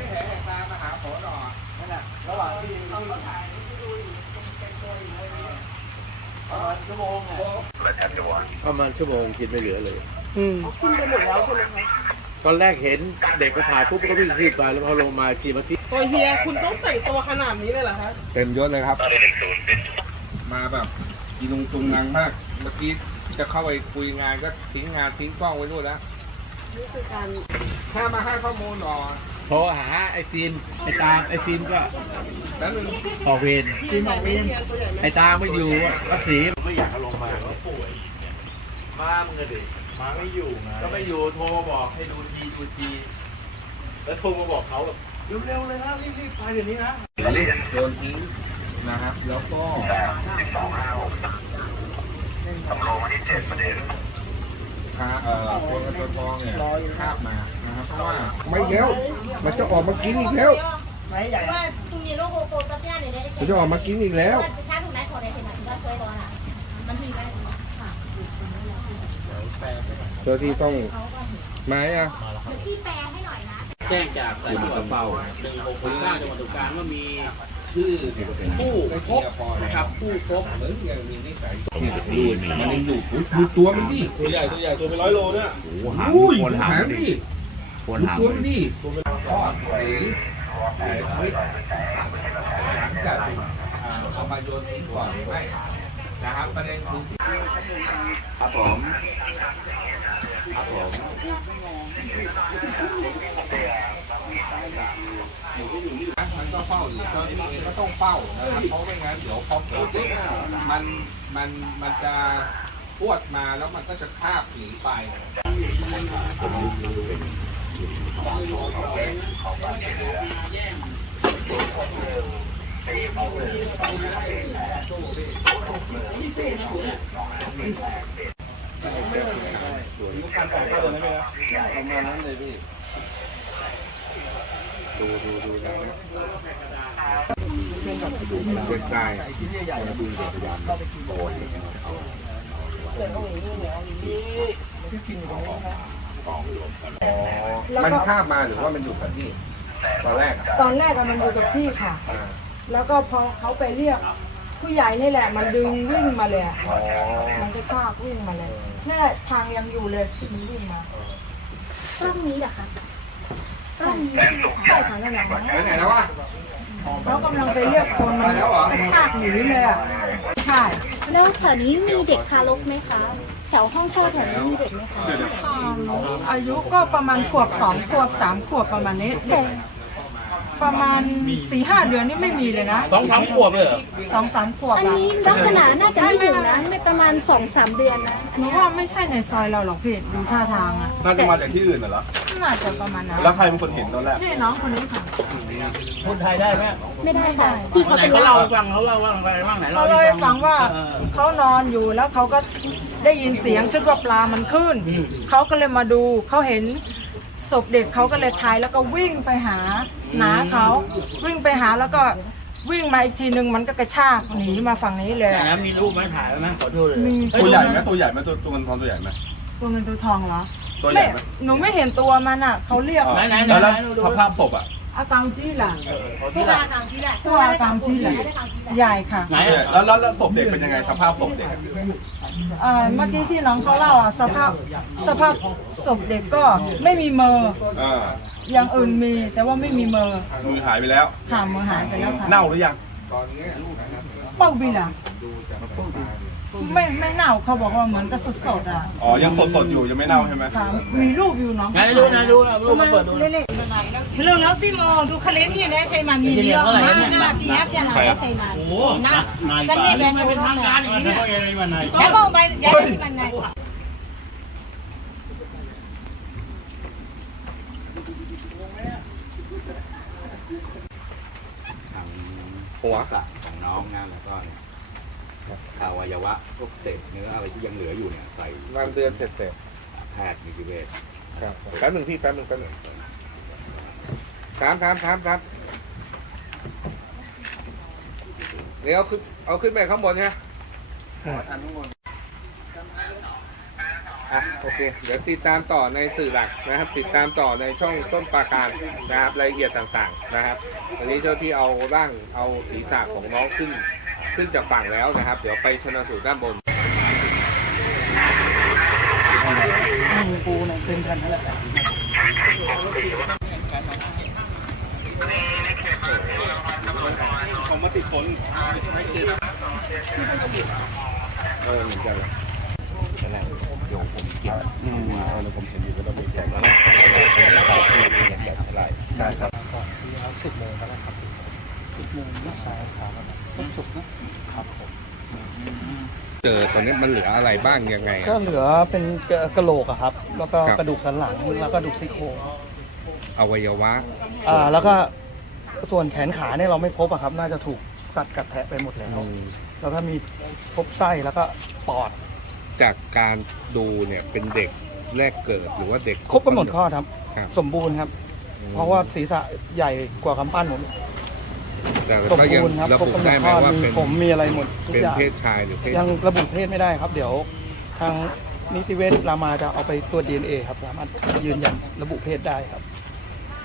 ไม่เห็นแหกตามาหาขอหน่อนั่นแหละระหว่างที่เขาถ่ายที่ดูอยู่เป็นตัวอยู่เลยประมาณชั่วโมงไงประมาณชั่วโมงกินไม่เหลือเลยอืมกินไปหมดแล้วใช่ไหมคะตอนแรกเห็นเด็กมาถ่ายปุ๊บก็วิ่งขึ้นไปแล้วพอลงมากี่มาทีตัวเฮียคุณต้องใส่ตัวขนาดนี้เลยเหรอคะเต็มยศเลยครับ มาแบบยีนุงตุงนังมาก เมื่อกี้จะเข้าไปคุยงานก็ทิ้งงานทิ้งกล้องไว้นู่นแล้วนี่คือการแค่มาให้ข้อมูลหน่อย โทรหาไอ้ฟิล์มไอ้ตามไอ้ฟิล์มก็แล้วนึงออกเวรกินของเวนไอ้ตามไม่อยู่อะก็สีไม่อยากเอาลงมาเขาป่วยมามึงก็ดิมาไม่อยู่ก็ไม่อยู่โทรมาบอกให้ดูทีดูทีแล้วโทรมาบอกเขาแบบเร็วๆเลยนะรีบๆไปเดี๋ยวนี้นะโดนทิ้งนะครับแล้วก็ พาเอ่อตัวเงินตัวทองเนี่ยคาบมานะครับเพราะว่าไม่แล้วมันจะออกมากินอีกแล้วว่าตุงมีโรคโคโคตัสยาเนี่ยได้มันจะออกมากินอีกแล้วว่าประชาถูกได้ของในเซ็นต์ก็เคยรอน่ะมันทีได้ค่ะตัวที่ต้องไม้อะพี่แปลให้หน่อยนะแจ้งจากสายตรวจเฝ้าหนึ่งหกหกเก้าจังหวัดตราดว่ามี ชื่อผู้พบนะครับผู้พบเหมือนยังมีนิสัยมันยังอยู่ดูตัวมันดิตัวใหญ่ตัวใหญ่ตัวเป็นร้อยโลเนี่ยอุ้ยหางดิตัวมันดิทอดหรือเฮ้ยหลังจากเอามาโยนทิ้งก่อนหรือไม่นะครับประเด็นคือครับผม ครับผม มัน ก็เฝ้าอยู่เจ้าที่เองก็ต้องเฝ้านะครับเพราะไม่งั้นเดี๋ยวพอเผลอเสร็จมันมันมันจะพวดมาแล้วมันก็จะคาบหนีไปประมาณนั้นเลยพี่ ดูดูดูนะ เด็กชายมันข้ามมาหรือว่ามันอยู่กับที่ตอนแรกอะตอนแรกอะมันอยู่กับที่ค่ะอ่าแล้วก็พอเขาไปเรียก ผู้ใหญ่นี่แหละ มันดึงวิ่งมาเลยอะอ๋อมันก็ชากวิ่งมาเลยนั่นแหละทางยังอยู่เลยที่มันวิ่งมากล้องนี้เหรอคะใช่ค่ะนั่นแหละไปไหนแล้ววะ เขากำลังไปเรียกคนมันก็ชากหนีเลยอะใช่แล้วแถวนี้มีเด็กทารกไหมคะ แถวห้องเช่าแถวนี้มีเด็กไหมคะอายุก็ประมาณขวบสองขวบสามขวบประมาณนี้เด็กประมาณสี่ห้าเดือนนี่ไม่มีเลยนะสองสามขวบเลยเหรอสองสามขวบอันอะนี้ลักษณะน่าจะไม่ถึงนะไม่ประมาณสองสามเดือนนะหนูว่าไม่ใช่ในซอยเราหรอกพี่ดูท่าทางอะน่าจะมาจากที่อื่นเหรอ น่าจะประมาณนั้นแล้วใครเป็นคนเห็นตอนแรกนี่น้องคนนี้ค่ะพูดไทยได้ไหมไม่ได้ค่ะพี่คนเขาไหนเป็นเขาเล่าเล่าให้ฟังเขาเล่าว่าอะไรบ้างไหนเขาเล่าให้ฟังว่าเออเขานอนอยู่แล้วเขาก็ได้ยินเสียงคิดว่าปลามันขึ้นเขาก็เลยมาดูเขาเห็นศพเด็กเขาก็เลยทายแล้วก็วิ่งไปหาหนาเขาวิ่งไปหาแล้วก็วิ่งมาอีกทีนึงมันก็กระชากหนีมาฝั่งนี้เลยแต่นะมีรูปไหมถ่ายไว้ไหมขอดูเลยมีตัวใหญ่ไหมตัวใหญ่ไหมตัวตัวมันทองตัวใหญ่ไหมตัวเงินตัวทองเหรอ ตัวใหไม่ญ่ไหมหนูไม่เห็นตัวมันอะเขาเรียกไหนไหนไหนแล้วแล้วไหนดูสภาพศพอะอาตังจี้หล่ะผู้ว่าทางที่แหละผู้ว่าตามที่แหละใหญ่ค่ะไหนแล้วแล้วแล้วศพเด็กเป็นยังไงสภาพศพเด็กอะเอ่อเมื่อกี้ที่น้องเขาเล่าอะสภาพสภาพศพเด็กก็ไม่มีมืออ่าอย่างอื่นมี แต่ว่าไม่มีมือมือหายไปแล้วขามือหายไปแล้วค่ะเน่าหรือยัง เป้าบีล่ะ ไม่ไม่เน่าเขาบอกว่าเหมือนกับสดๆอะอ๋อ ยังสดๆอยู่ยังไม่เน่าใช่ไหมค่ะมีรูปอยู่เนาะไหนดูนะดูนะรูปมาเปิดดูนะเรื่องแล้วที่มองดูคาเลนเนี่ยนะใช่มามีเดี๋ยวเท่าไหร่แล้วเนี่ยหน้าปี๊บอย่างไรใช่มาโอ้โหนายนายการไม่เป็นทางการอย่างนี้เนี่ยแล้วบอกไปย้ายที่มันไงหัวของน้องนะแล้วก็เนี่ย อวัยวะพวกเศษเนื้ออะไรที่ยังเหลืออยู่เนี่ยใส่วันเดือนเสร็จแพทย์นิติเวชๆครับแป๊บหนึ่งพี่แป๊บหนึ่งแป๊บหนึ่งถามถามถามถามเดี๋ยวเอาขึ้นเอาขึ้นไปข้างบนใช่ไหมอะโอเค เดี๋ยวติดตามต่อในสื่อหลักนะครับ ติดตามต่อในช่องต้นปราการนะครับรายละเอียดต่างๆนะครับวันนี้เจ้าที่เอาร่างเอาศีรษะของน้องขึ้น ขึ้นจากฝั่งแล้วนะครับ เดี๋ยวไปชนะสูตรด้านบนปูนะเป็นกันนั่นแหละผขมติดชนไม่ติดเออเหมือนกันอะไรเดี๋ยวผมเก็บอืมแล้วผมเห็นอยู่ก็ต้องไปแจกแล้วไม่ได้ครับ อตอนนี้มันเหลืออะไรบ้างยังไงก็อะเหลือเป็นกระกระโหลกอะครับ แล้วก็ครับกระดูกสันหลังแล้วก็กระดูกซี่โครงอวัยวะอ่าแล้วก็ส่วนแขนขาเนี่ยเราไม่พบอะครับ น่าจะถูกสัตว์กัดแทะไปหมดแล้วแล้วก็มีพบไส้แล้วก็ปอด จากการดูเนี่ยเป็นเด็กแรกเกิดหรือว่าเด็กครบกำหนดข้อดครับครับ สมบูรณ์ครับ เพราะว่าศีรษะใหญ่กว่ากำปั้นผม แต่สมก็ยังบูรณ์ครับระครบบุกำหนได้ดไหมข้อดว่ามีเป็นผมมีอะไรหมดทุกเป็นอย่าง เพศชายหรือเพศยังระบุเพศไม่ได้ครับ เดี๋ยวทางนิติเวชรามาจะเอาไปตรวจ DNA ครับสามารถยืนยันระบุเพศได้ครับ